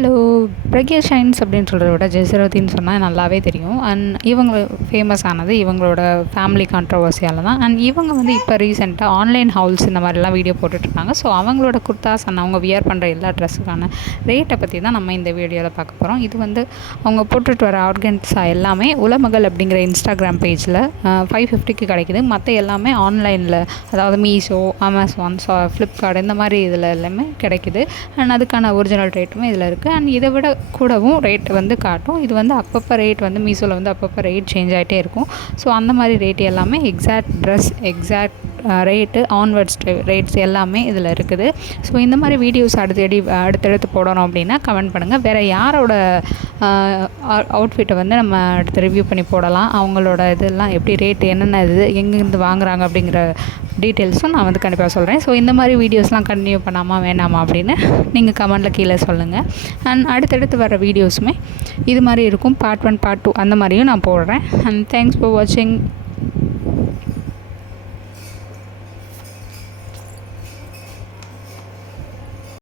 Hello! Pragya shines அப்படின்னு சொல்கிறத விட ஜெசிரத்தின்னு சொன்னால் நல்லாவே தெரியும். அண்ட் இவங்க ஃபேமஸ் ஆனது இவங்களோட ஃபேமிலி கான்ட்ரவர்சியால தான். அண்ட் இவங்க வந்து இப்போ ரீசெண்டாக ஆன்லைன் ஹவுல்ஸ் இந்த மாதிரிலாம் வீடியோ போட்டுட்ருக்காங்க. ஸோ அவங்களோட குர்தாஸ் அண்ட் அவங்க வியர் பண்ணுற எல்லா ட்ரெஸ்ஸுக்கான ரேட்டை பற்றி தான் நம்ம இந்த வீடியோவில் பார்க்க போகிறோம். இது வந்து அவங்க போட்டுட்டு வர ஆர்கன்ஸா எல்லாமே உலமகள் அப்படிங்கிற இன்ஸ்டாகிராம் பேஜில் 550க்கு கிடைக்குது. மற்ற எல்லாமே ஆன்லைனில், அதாவது மீஷோ, அமேசான், ஃப்ளிப்கார்ட் இந்த மாதிரி இதில் எல்லாமே கிடைக்குது. அண்ட் அதுக்கான ஒரிஜினல் ரேட்டுமே இதில் இருக்குது. அண்ட் இதை விட கூடவும் ரேட் வந்து காட்டும். இது வந்து அப்பப்போ ரேட் வந்து மீஷோவில் வந்து அப்பப்போ ரேட் சேஞ்ச் ஆகிட்டே இருக்கும். ஸோ அந்த மாதிரி ரேட் எல்லாமே எக்ஸாக்ட் ரேட்டு ஆன்வர்ட்ஸ் ரேட்ஸ் எல்லாமே இதில் இருக்குது. ஸோ இந்த மாதிரி வீடியோஸ் அடுத்தடுத்து போடணும் அப்படின்னா கமெண்ட் பண்ணுங்கள். வேறு யாரோட அவுட்ஃபிட்டை வந்து நம்ம அடுத்து ரிவ்யூ பண்ணி போடலாம், அவங்களோட இதெல்லாம் எப்படி ரேட்டு, என்னென்ன இது எங்கேருந்து வாங்குறாங்க அப்படிங்கிற டீட்டெயில்ஸும் நான் வந்து கண்டிப்பாக சொல்கிறேன். ஸோ இந்த மாதிரி வீடியோஸ்லாம் கண்டினியூ பண்ணாமா வேணாமா அப்படின்னு நீங்கள் கமெண்ட்டில் கீழே சொல்லுங்கள். அண்ட் அடுத்தடுத்து வர வீடியோஸுமே இது மாதிரி இருக்கும். பார்ட் 1 பார்ட் 2 அந்த மாதிரியும் நான் போடுறேன். அண்ட் தேங்க்ஸ் ஃபார் வாட்சிங்.